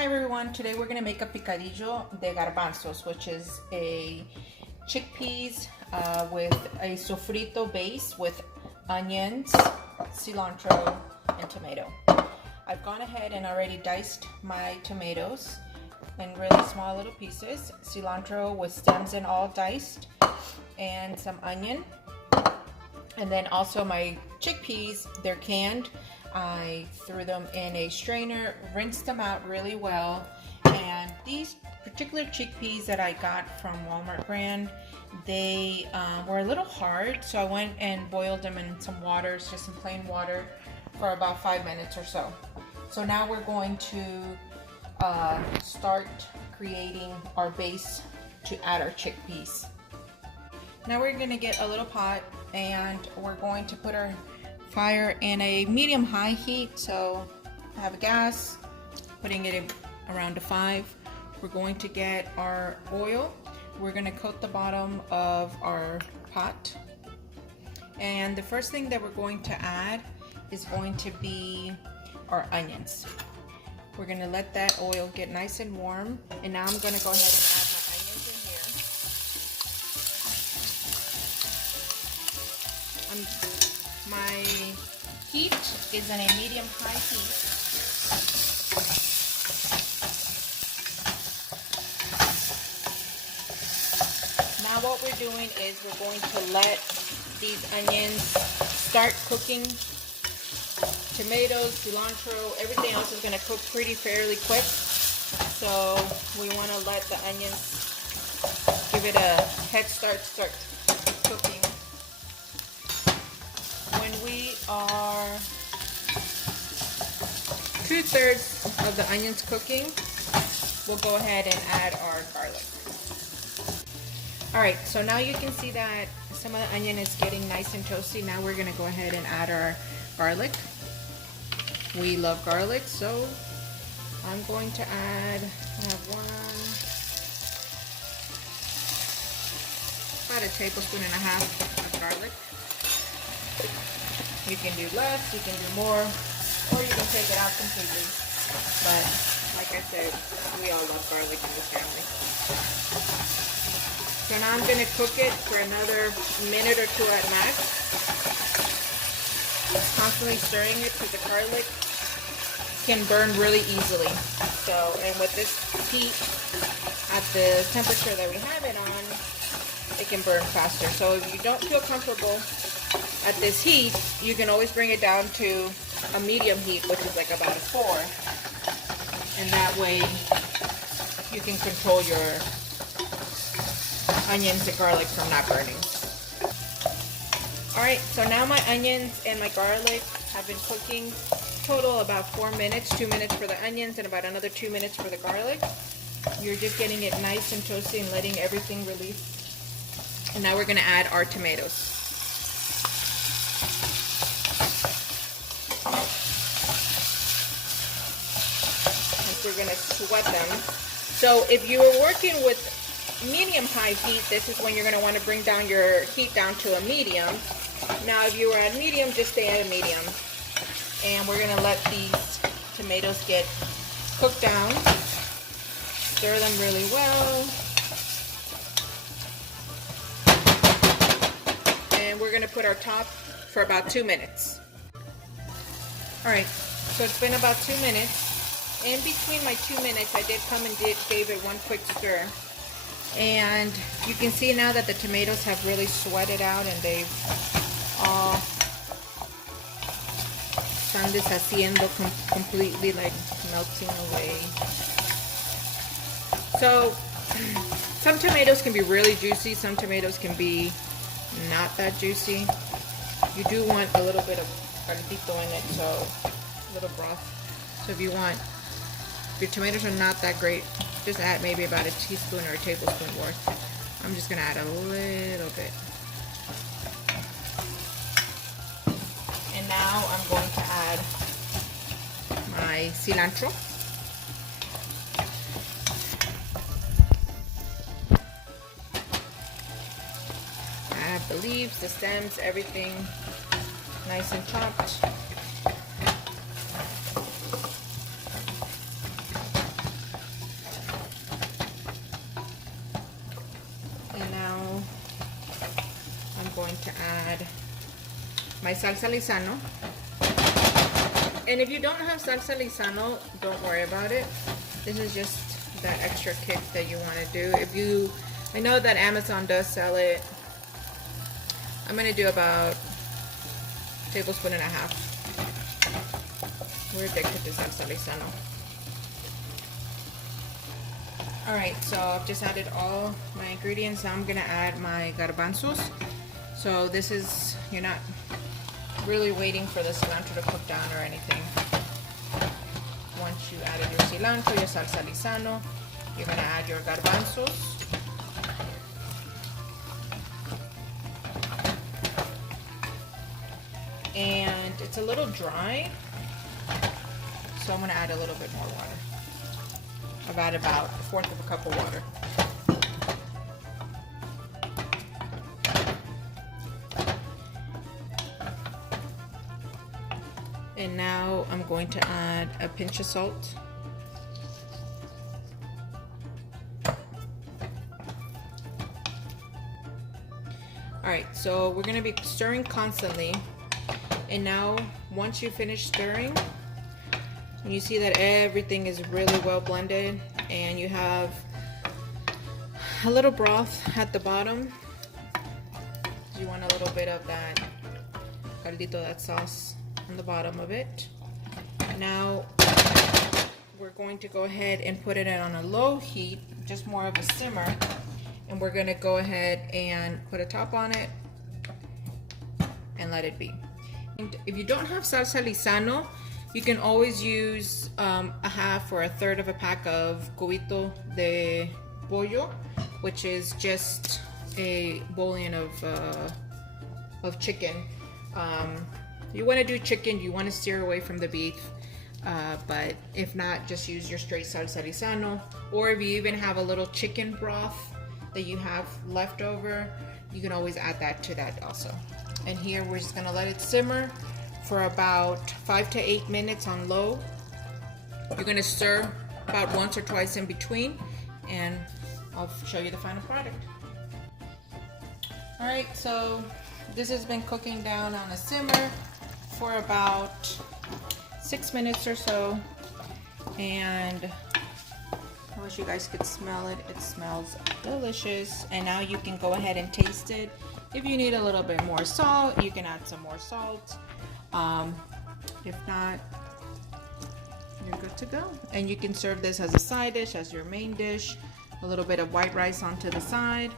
Hi everyone, today we're going to make a picadillo de garbanzos, which is a chickpeas with a sofrito base with onions, cilantro, and tomato. I've gone ahead and already diced my tomatoes in really small little pieces, cilantro with stems and all diced, and some onion. And then also my chickpeas, they're canned. I threw them in a strainer, rinsed them out really well, and these particular chickpeas that I got from Walmart brand, they were a little hard, so I went and boiled them in some water, just some plain water, for about 5 minutes or so. So now we're going to start creating our base to add our chickpeas. Now we're going to get a little pot and we're going to put our fire in a medium-high heat. So I have a gas, putting it around to 5. We're going to get our oil. We're going to coat the bottom of our pot. And the first thing that we're going to add is going to be our onions. We're going to let that oil get nice and warm. And now I'm going to go ahead and add my onions in here. My heat is in a medium-high heat. Now what we're doing is we're going to let these onions start cooking. Tomatoes, cilantro, everything else is going to cook fairly quick. So we want to let the onions give it a head start cooking. When we are 2/3 of the onions cooking, we'll go ahead and add our garlic. Alright, so now you can see that some of the onion is getting nice and toasty. Now we're going to go ahead and add our garlic. We love garlic, so I'm going to add, I have about 1.5 tablespoons of garlic. You can do less, you can do more, or you can take it out completely. But like I said, we all love garlic in this family. So now I'm going to cook it for another minute or two at max. Constantly stirring it because the garlic can burn really easily. So, and with this heat, at the temperature that we have it on, it can burn faster. So if you don't feel comfortable at this heat, you can always bring it down to a medium heat, which is like about a 4. And that way you can control your onions and garlic from not burning. Alright, so now my onions and my garlic have been cooking total about 4 minutes, 2 minutes for the onions and about another 2 minutes for the garlic. You're just getting it nice and toasty and letting everything release. And now we're going to add our tomatoes. We're going to sweat them. So if you were working with medium-high heat, this is when you're going to want to bring down your heat down to a medium. Now if you were at medium, just stay at a medium. And we're going to let these tomatoes get cooked down. Stir them really well. And we're going to put our top for about 2 minutes. Alright, so it's been about 2 minutes. In between my 2 minutes, I did come and gave it one quick stir. And you can see now that the tomatoes have really sweated out and they've all están deshaciendo completely, like melting away. So some tomatoes can be really juicy, some tomatoes can be not that juicy. You do want a little bit of caldito in it, so a little broth. So if your tomatoes are not that great, just add maybe about a teaspoon or a tablespoon worth. I'm just going to add a little bit. And now I'm going to add my cilantro. I have the leaves, the stems, everything nice and chopped. going to add my salsa linzano. And if you don't have salsa linzano, don't worry about it. This is just that extra kick that you want to do. I know that Amazon does sell it. I'm going to do about a tablespoon and a half. We're addicted to salsa linzano. Alright, so I've just added all my ingredients. Now I'm going to add my garbanzos. So this is, you're not really waiting for the cilantro to cook down or anything. Once you added your cilantro, your salsa linzano, you're going to add your garbanzos. And it's a little dry, so I'm going to add a little bit more water. I've added about 1/4 of a cup of water. And now I'm going to add a pinch of salt. Alright, so we're going to be stirring constantly. And now, once you finish stirring, and you see that everything is really well blended, and you have a little broth at the bottom, you want a little bit of that caldito, that sauce on the bottom of it. Now we're going to go ahead and put it on a low heat, just more of a simmer, and we're going to go ahead and put a top on it and let it be. And if you don't have salsa linzano, you can always use a 1/2 or 1/3 of a pack of cubito de pollo, which is just a bouillon of chicken. You want to do chicken, you want to steer away from the beef, but if not, just use your straight salsa linzano. Or if you even have a little chicken broth that you have left over, you can always add that to that also. And here we're just going to let it simmer for about 5 to 8 minutes on low. You're going to stir about once or twice in between, and I'll show you the final product. Alright, so this has been cooking down on a simmer for about 6 minutes or so, and I wish you guys could smell it. It smells delicious. And now you can go ahead and taste it. If you need a little bit more salt, you can add some more salt. If not, you're good to go. And you can serve this as a side dish, as your main dish, a little bit of white rice onto the side.